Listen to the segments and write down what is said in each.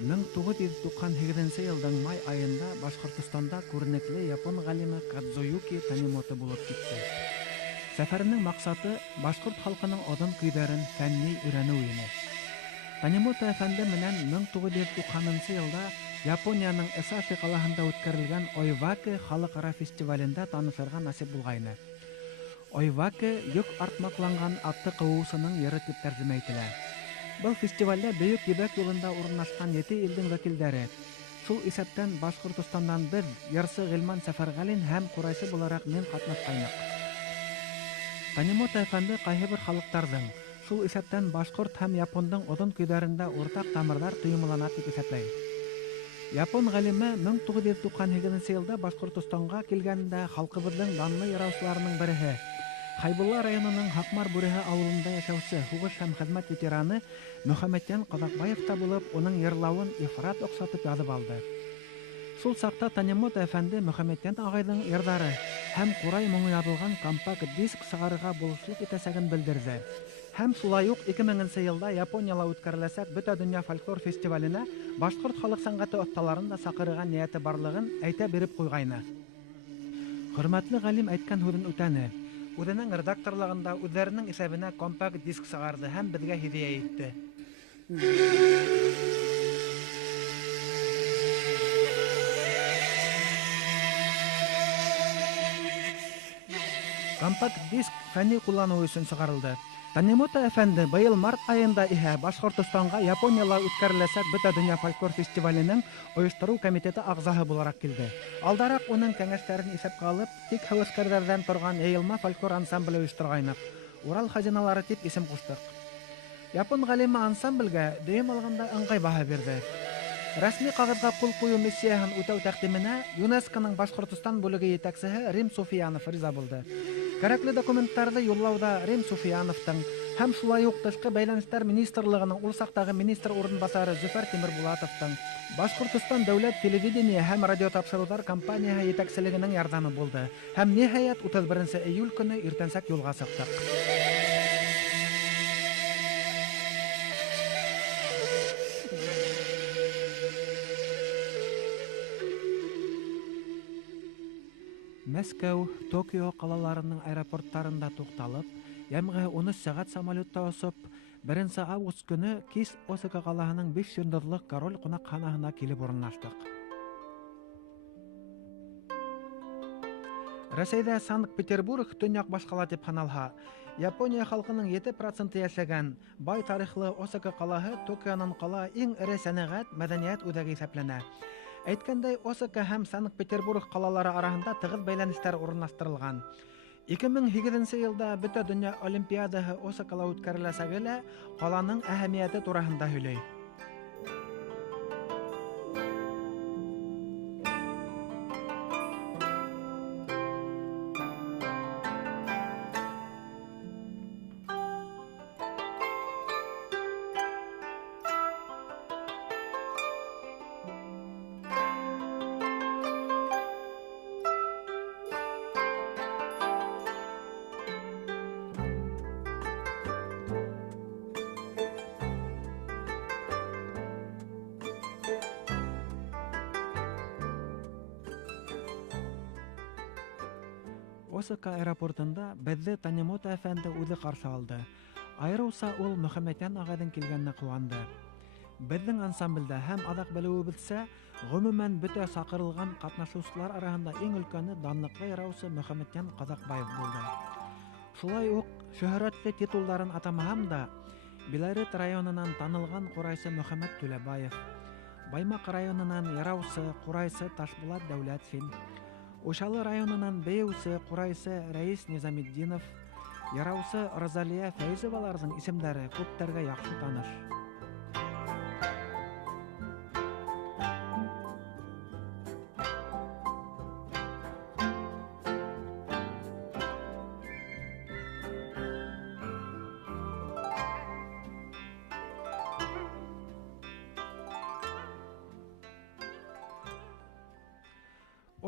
1998 елдың май айында Башкортостанда күренекле япон галиме Кадзуюки Танемото булып китте. Сәфәренең максаты башкорт халкының одын көйдәрен фәнни өйрәнү иде. Танемото әфәнде менән 1990 елда Япониянең Осака калаһында үткәрелгән Ойваке халыкара фестивалендә танышырга насип булгайны. Ойваке йөк артмакланган атты кыуусының йыры дип тәрҗемә ителә. Был фестивальдә Бөек Ебәк юлында урнашкан 7 илдең вәкилләре. Шул исәптән Башкортостаннан без ярсы Гыйльман Сәфәргалин һәм Курайсы буларак мен катнашкайнык. Танемото әфәнде кайһы бер халыктарның, шул исәптән башкорт һәм япондың одын көйдәрендә уртак тамырлар тоемлана дип исәпләй. Япон галиме 1998 елда Башкортостанга килгәндә халкыбызның данлы яраучыларының бере Хайбулла районының Хакмар Бүреһе авылында яшәүче хугыш һәм хезмәт ветераны Мөхәммәтҗан Казакбаев та булып, уның йырлавын ифрат оксатып язып алды. Шул сакта Танемото әфәнде Мөхәммәтҗан агайның йырдары һәм Курай моңы язылган компакт диск сыгарырга булышлык итәсәген белдерде. Һәм шулай ук 2000 елда Японияла үткәреләсәк Бөтә дөнья фольклор фестиваленә башкорт халык сәнгате осталарын да сакырырга нияте барлыгын әйтә биреп куйгайны. Хөрмәтле галим әйткән һүзен үтәне. Үзенең редакторлыгында үзләренең исәбенә компакт диск сыгарды һәм безгә һәдия итте. Компакт диск фәнни куллану өчен сыгарылды. Танемото әфәнде быел март айында иһә Башкортостанга Японияла үткәреләсәк Бөтә дөнья фольклор фестиваленең оештыру комитеты агзаһы буларак килде. Алдарак уның кәңәшләрен исәпкә алып, тик һәвәскәрләрдән торган Яйылма фольклор ансамбле оештыргайнык. Урал хазиналары дип исем куштык. Япон галиме ансамбльгә дөйем алганда ыңгай баһа бирде. Рәсми кагызга кул кую миссияһын үтәү тәкъдименә ЮНЕСКОның Башкортостан бүлеге җитәкчесе Рим Суфиянов риза булды. Кәрәкле документларны юллауда Рим Суфияновтың һәм шулай ук Тышкы бәйләнешләр министрлыгының ул сактагы министр урынбасары Зөфәр Тимербулатовтың, Башкортостан дәүләт телевидение һәм радио тапшырулар компанияһы җитәкчелегенең ярдәме булды. Һәм ниһаять 31 июль көне иртәнсәк юлга чыктык. Мәскәү, Токио калаларының аэропортларында тукталып, ямгы 13 сәгать самолетта осып, 1 август көне кис Осака калаһының 5 йолдызлык король кунакханаһына килеп урнаштык. Рәсәйдә Санкт-Петербург төньяк башкала дип саналһа, Япония халкының 7% яшәгән бай тарихлы Осака калаһы Токионан кала иң эре сәнәгать, мәдәният үзәге исәпләнә. Әйткәндәй, Осака һәм Санкт-Петербург калалары арасында тыгыз бәйләнешләр урнаштырылган. 2008 елда Бөтә дөнья олимпиадаһы Осакала үткәреләсәге лә каланың әһәмияте турында һөйләй. Осака аэропортында безне Танемото әфәнде үзе каршы алды. Айрылса ул Мөхәммәтҗан агайдан килгәнне куанды. Безнең ансамбльдә һәм адак белүебезчә, гомумән бөтә сакырылган катнашучылар арасында иң өлкәне данлыклы яраучы Мөхәммәтҗан Казакбаев булды. Шулай ук шөһрәтле титулларын атамаһам да, Белорет районынан танылган Курайсы Мөхәммәт Түләбаев, Баймак районынан яраучы Курайсы Ташбулат Дәүләтшин, Ушалы районынан бейеүсе Курайсы Рәис Низаметдинов, яраусы Розалия Фәйзеваларның исемдәре күптәргә яхшы таныш.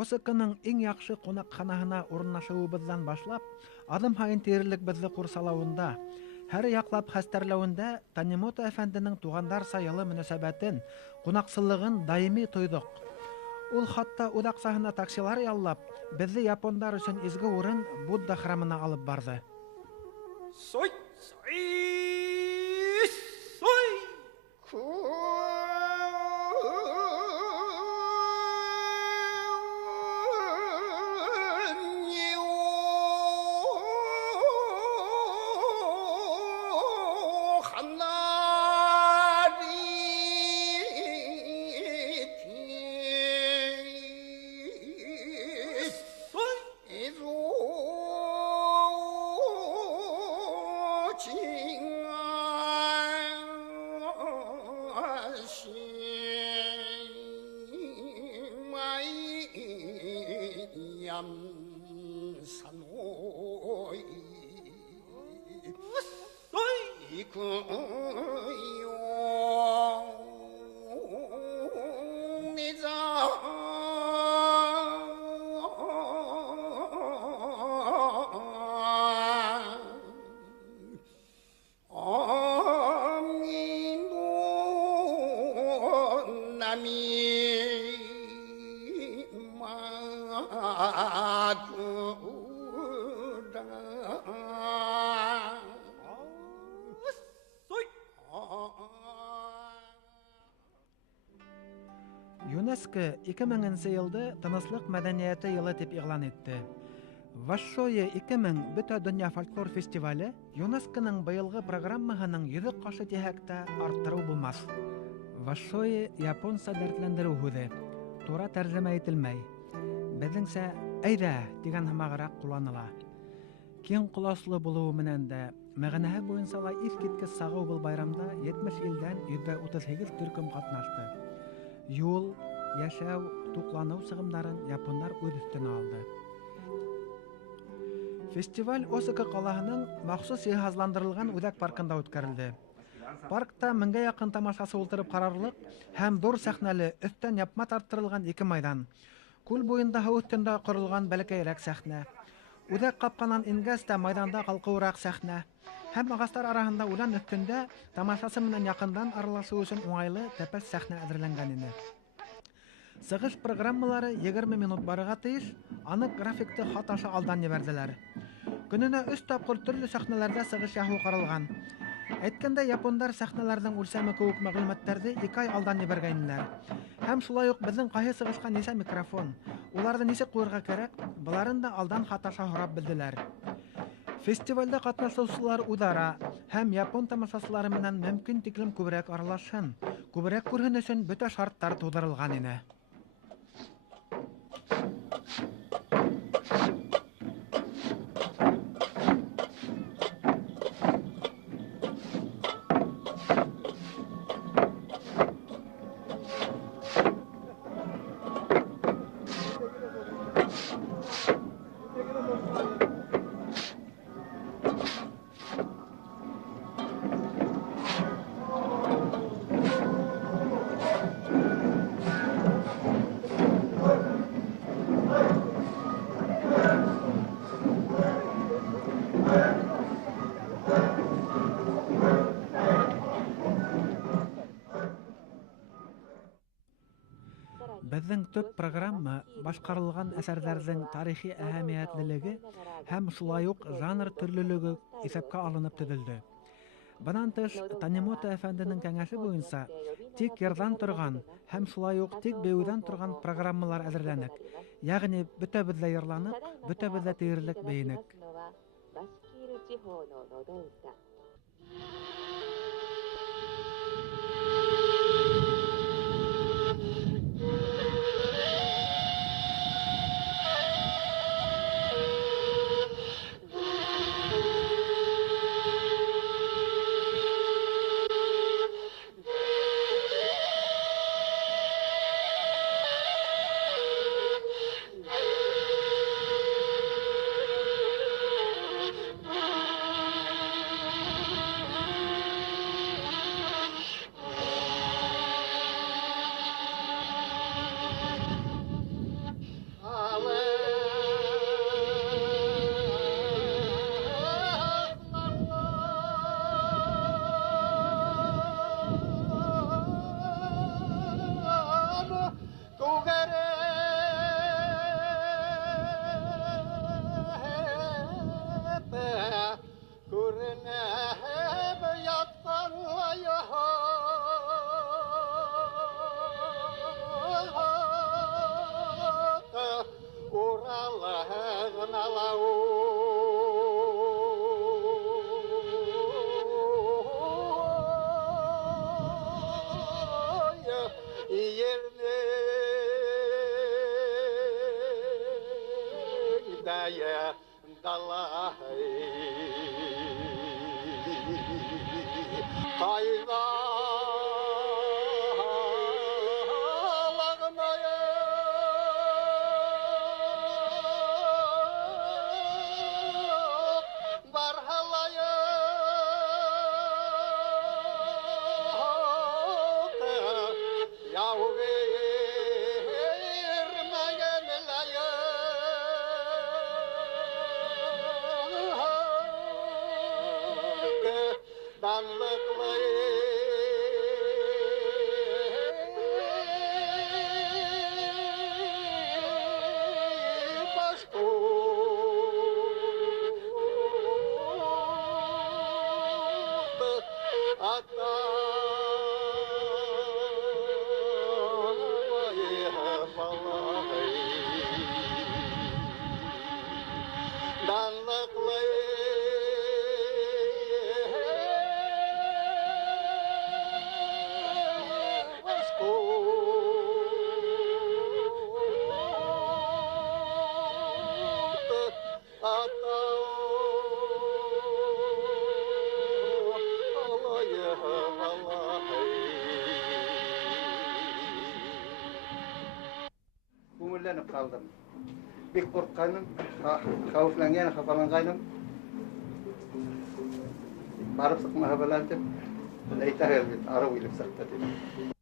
Осаканың иң яхшы кунакханаһына урнашуыбыздан башлап, адым һайын тирелек безне курсалавында Һәр яклап хәстәрләвендә Танимото әфәнденең тугандар сайылы мөнәсәбәтен, кунаксыллыгын даими тойдык. Ул хатта үз акчаһына таксилар яллап, безне япондар өчен изге урын Будда храмына алып барды. Сой! ЮНЕСКО 2000 елда Тыныслык мәдәнияте елы дип игълан итте. Вашшое 2000 Бөтә дөнья фольклор фестивале ЮНЕСКОның быелгы программаһының 100 кашы тиһәктә арттыру булмас. Вашшое японца дәртләндерү һүзе. Тура тәрҗемә ителмәй. Безнеңсә әйдә дигән һәмагырак кулланыла. Киң куласлы булуы менән дә мәгънәһе буенча ла искиткеч сагу был байрамда 70 илдән 138 төркем катнашты. Юл, яшәү, туклану сыгымнарын японнар үз өстенә алды. Фестиваль Осака калаһының махсус җиһазландырылган үзәк паркында үткәрелде. Паркта 1000-гә якын тамашасы ултырып карарлык һәм зур сәхнәле өстән япма тарттырылган 2 майдан. Күл буенда һау өстендә корылган бәләкәйрәк сәхнә. Үзәк капканнан ингәс тә майданда калкыурак сәхнә. Һәм агачлар араһында үлән өстендә тамашасы менән якындан аралашу өчен уңайлы тәпәс сәхнә әзерләнгән иде. Сыгыш программалары 20 минут барырга тиеш, анык графикты хат аша алдан ебәрделәр. Көненә 3 тапкыр төрле сәхнәләрдә сыгыш яһау каралган. Әйткәндә, япондар сәхнәләрнең үлчәме күп мәгълүматларны 2 ай алдан ебәргәннәр. Һәм шулай ук безнең кайсы сыгышка ничә микрофон, уларны ничек куярга кирәк, буларын да алдан хат аша һорап белделәр. Фестивальдә катнашучылар үзара һәм япон тамашачылары менән мөмкин тиклем күбрәк аралашсын, күбрәк күрһен өчен бөтә шарттар тудырылган иде. Безнең төп программа башкарылган әсәрләрнең тарихи әһәмиятлелеге һәм шулай ук жанр төрлелеге исәпкә алынып төзелде. Bundan тыш, Танимото әфәнденең кәңәше буенча тик ярдан торган һәм шулай ук тик беүдән торган программалар әзерләнек. Ягъни бөтәбез дә ярланып, бөтәбез дә тиерлек бәйнек. يا الله قايدا Көңілленіп қалдым. Бек қорыққаным, қауіфленген, қапаланғаным. Барып сықмаға балантып, әйтақ әлбет, ары ойлып сақты дедім.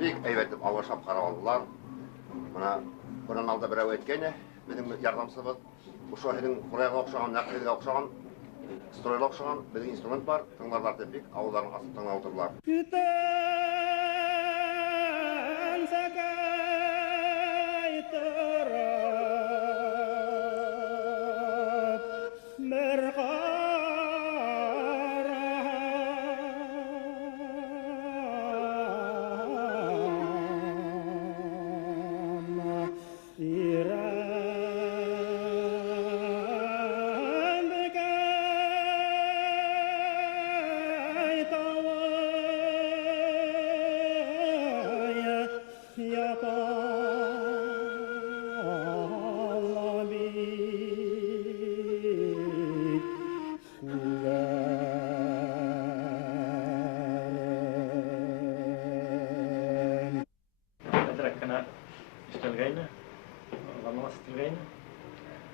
bik eyvetip alışap karavaldılar. Buna bunun alda bir evetkene bizim yardımcımız bu şehrin kuraya okşayan, nakliye okşayan, stroyla okşayan bir instrument var. Tınlarlar tepik, avulların asıptığına oturdular.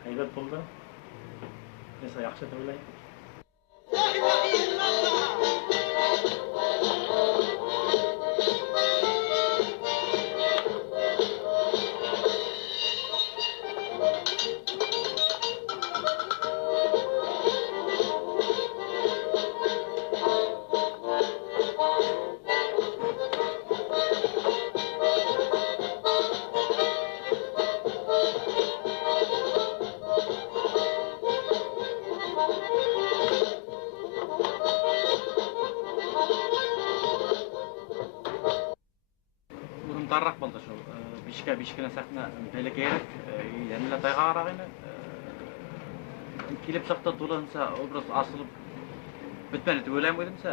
Haybat buldu. Neyse yaxshi deb o'ylayman. Darrak buldu şu. Bişkene sakna böyle gerek. Yanına dayağarak yine. Kilip sakta dolansa obraz asılıp bitmeli dip oylaymadımsa.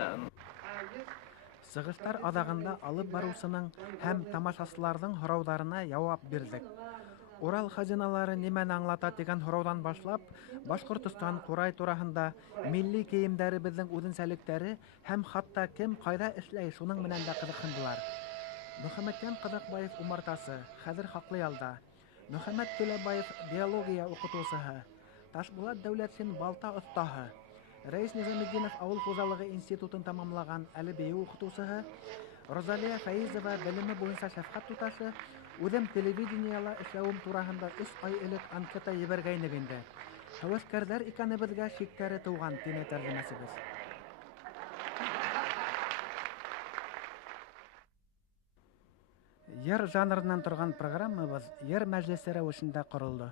Сығыштар адағында алып барусының һәм тамашасылардың һораударына яуап бирдек. Урал хазиналары немәне аңлата дигән һораудан башлап, Башкортстан курай тураһында милли киемдәребезнең үзенчәлектәре һәм хатта кем кайда эшләй шуның менән дә кызыксындылар. Мөхәммәдҗан Казакбаев умартасы, хәзер Хаклыялда. Мөхәммәд Төләбаев биология укытучысы. Ташбулат Дәүләтшин балта остаһы. Рәис Низаметдинов авыл хуҗалыгы институтын тамамлаган әле бию укытучысы. Розалия Фәйзова белеме буенча шәфкать туташы. Үзем телевидениела эшләвем тураһында 3 ай элек анкета ебәргәйнек инде. Хәвәскәрләр икәнебезгә шиктәре туган дине тәрҗемәсебез. Йыр жанрынан торган программабыз йыр мәҗлесе рәвешендә корылды.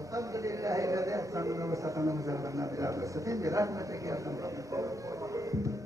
الحمد لله الذي أحسن وسقنا وزرنا بلا بأسفين برحمتك يا أرحم الراحمين.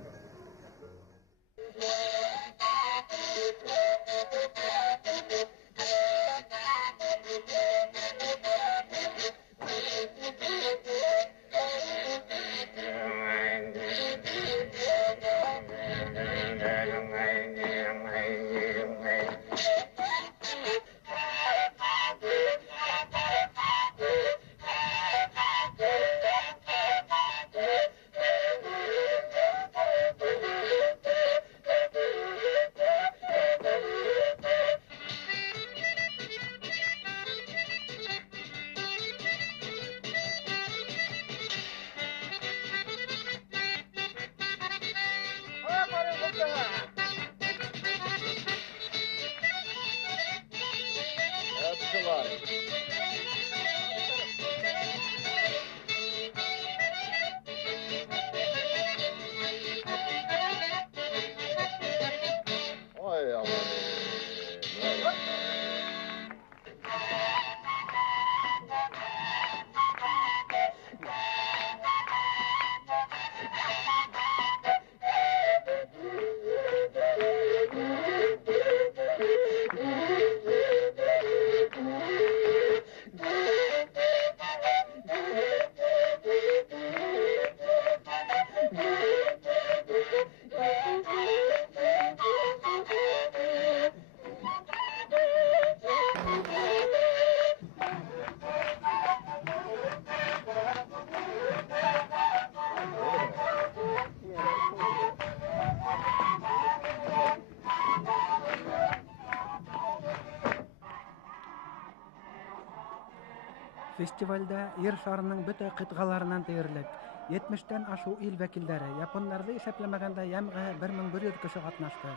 Фестивальдә Ер шарының бөтә кытгаларынан диярлек 70тән ашу ил вәкилләре, японнарны исәпләмәгәндә ямгы 1100 кеше катнашты.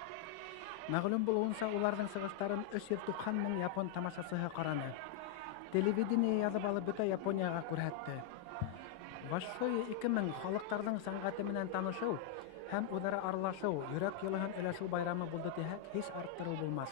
Мәгълүм булуынча, уларның сыгыштарын 390 мең япон тамашачысы караны. Телевидение язып алып бөтә Японияга күрһәтте. Вашшой 2000 халыкларның сәнгате менән танышыу һәм үзара аралашыу, йөрәк йылыһын өләшү байрамы булды дисәк, һич арттыру булмас.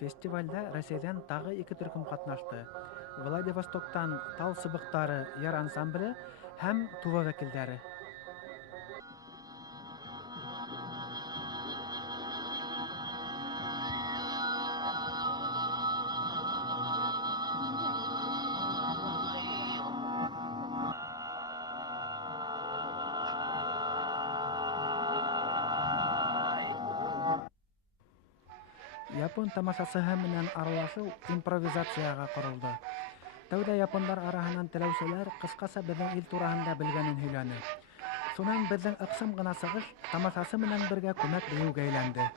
Фестивальда Россиядан тағы 2 төркем катнашты. Владивостоктан Тал сыбыктары яр ансамбле һәм Тува вәкилләре. Япон тамашасыһы менән аралашыу импровизацияга корылды. Тәүдә япондар араһыннан теләүселәр кыскаса безнең ил тураһында белгәнен һөйләне. Шунан безнең ыксым гына сыгыш тамашасы менән бергә күмәк бейеүгә әйләнде.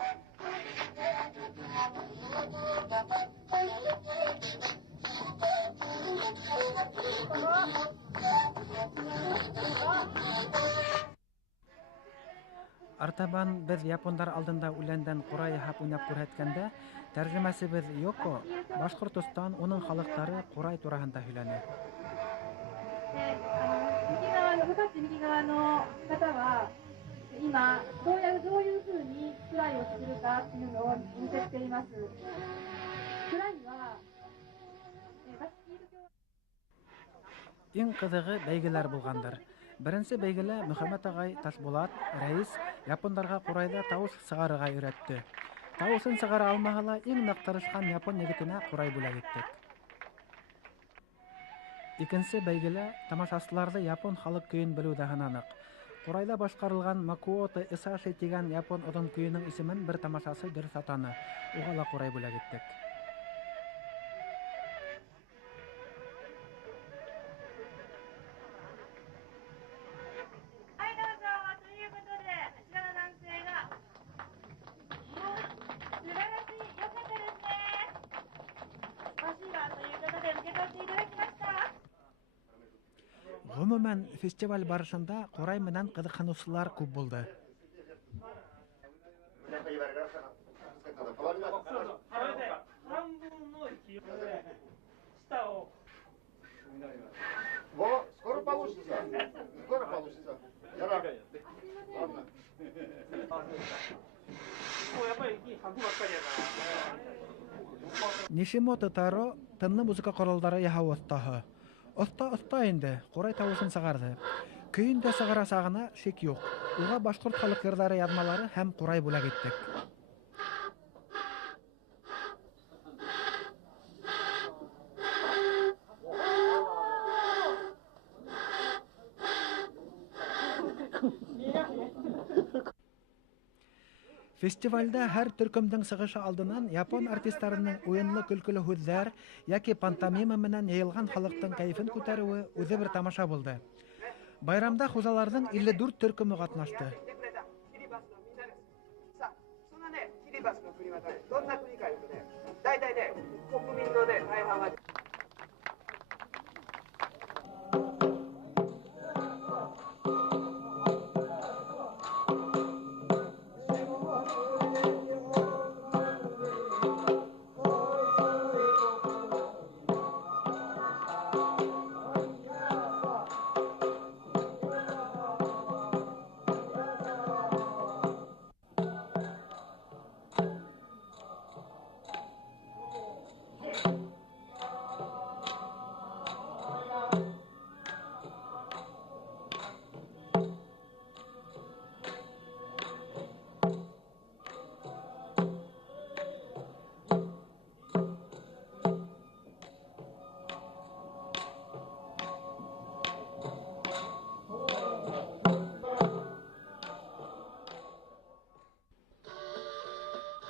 Артабан без япондар алдында үләндән курай яһап уйнап күрһәткәндә, тәрҗемәсебез Йоко Башкортстан, уның халыклары курай тураһында һөйләне. 右側の方は今どういうふうにクライを作るかっていうのを見せています。クライはバスキート教 Иң кызыгы бәйгеләр булгандыр. Беренче бәйгелә Мөхәммәд агай Ташбулат, рәис, япондарга курайда тавыш сыгарырга өйрәтте. Тавышын сыгара алмаһа ла иң нык тырышкан япон егетенә курай бүләк иттек. Икенче бәйгелә тамашачыларда япон халык көйен белүдә һынанык. Курайда башкарылган Макуото Исаши дигән япон одан көйенең исемен бер тамашасы дөрес атаны. Уга ла курай бүләк иттек. 'Гомумән, фестиваль барышында курай менән кызыксынучылар күп булды. Скоро получится. Скоро получится. Нишимото Таро тынны музыка коралдары яһау остаһы. Оста инде, курай тавышын сыгарды. Көйін дә сыгара сагына шик юк. Уга башкорт халык йырлары язмалары һәм курай бүләк иттек. Фестивальдә һәр төркемнең сыгышы алдыннан япон артистларының уенлы көлкеле һүзләр яки пантомима менән яйылган халыктың кайфын күтәрүе үзе бер тамаша булды. Байрамда хузаларның 54 төркеме катнашты.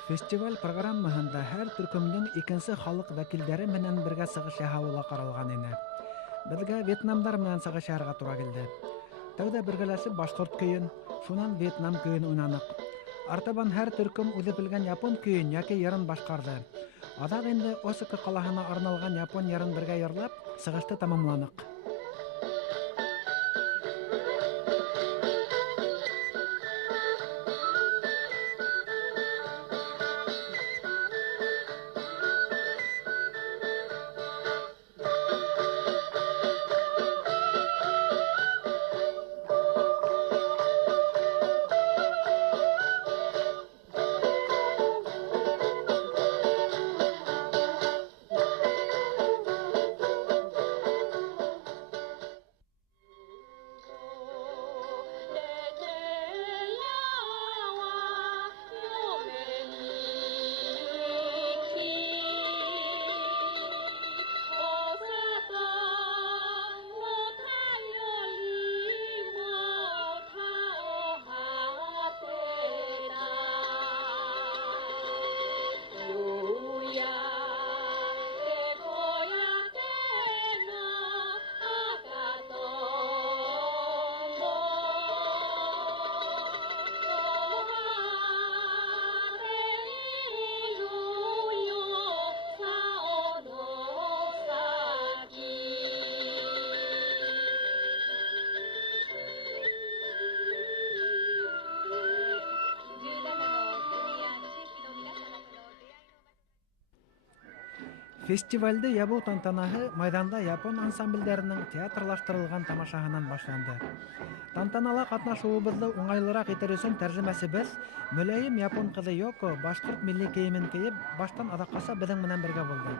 Фестиваль программаһында һәр төркемнең икенче халык вәкилләре менән бергә сыгыш яһауга каралган иде. Безгә ветнамдар менән сыгыш яһарга туры килде. Тәүдә бергәләшеп башкорт көен, шуннан ветнам көен уйнанык. Артабан һәр төркем үзе белгән япон көен яки ярын башкарды. Адак инде Осака калаһына арналган япон ярын бергә йырлап, сыгышты тамамланык. Фестивальды ябу тантанаһы майданда япон ансамбльдәренең театрлаштырылган тамашаһынан башланды. Тантанала катнашуыбызды уңайлырак итер өчен тәрҗемәсебез мөләйим япон кызы Йоко башкорт милли киемен киеп баштан адаккаса безнең менән бергә булды.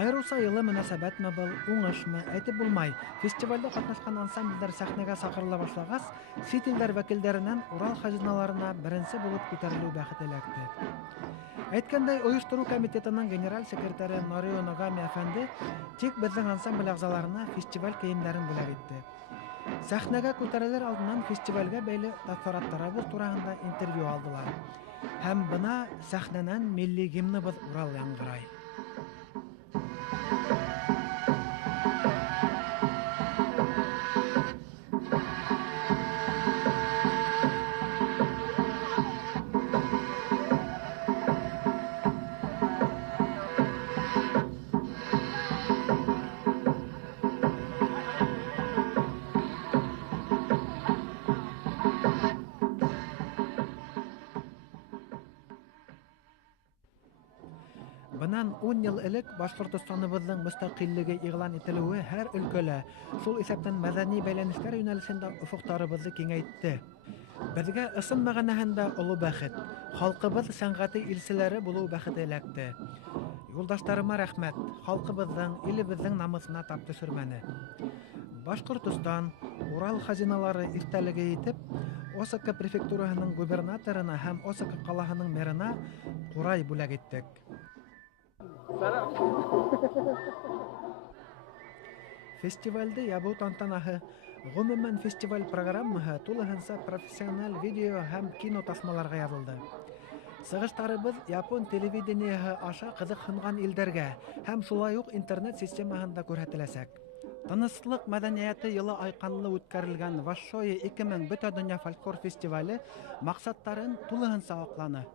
Айрылса йылы мөнәсәбәтме был, уңышмы, әйтеп булмай. Фестивальдә катнашкан ансамбльдәр сәхнәгә сакырыла башлагас, чит илдәр вәкилләреннән Урал хазиналарына беренче булып күтәрелү бәхете эләкте. Әйткәндәй, оештыру комитетының генераль секретаре Норио Ногами әфәнде тик безнең ансамбль әгъзаларына фестиваль киемнәрен бүләк итте. Сәхнәгә күтәрелер алдыннан фестивальгә бәйле тәэсиратларыбыз турында интервью алдылар. Һәм бына сәхнәнән милли гимныбыз Урал яңгырай. Бынан 10 ел элек Башкортстаныбызның мөстәкыйльлеге игълан ителүе һәр өлкәлә, шул исәптән мәдәни бәйләнешләр юнәлешендә офыктарыбызны киңәйтте. Безгә ысын мәгънәһендә олы бәхет, халкыбыз сәнгате илчеләре булу бәхете эләкте. Юлдашларыма рәхмәт, халкыбызның, илебезнең намысына тап төшермәне. Башкортстан, Урал хазиналары истәлеге итеп, Осака префектураһының губернаторына һәм Осака калаһының мэрына курай бүләк иттек. Фестивальды ябу тантанаһы, гомумән фестиваль программаһы тулыһынча профессиональ видео һәм кино тасмаларга язылды. Сыгыштарыбыз Япон телевидениеһы аша кызыксынган илдәргә һәм шулай ук интернет системаһында күрһәтеләчәк. Тынычлык мәдәнияте йылы айканлы үткәрелгән Вашшое 2000 бөтә дөнья фольклор фестивале максаттарын тулыһынча акланы.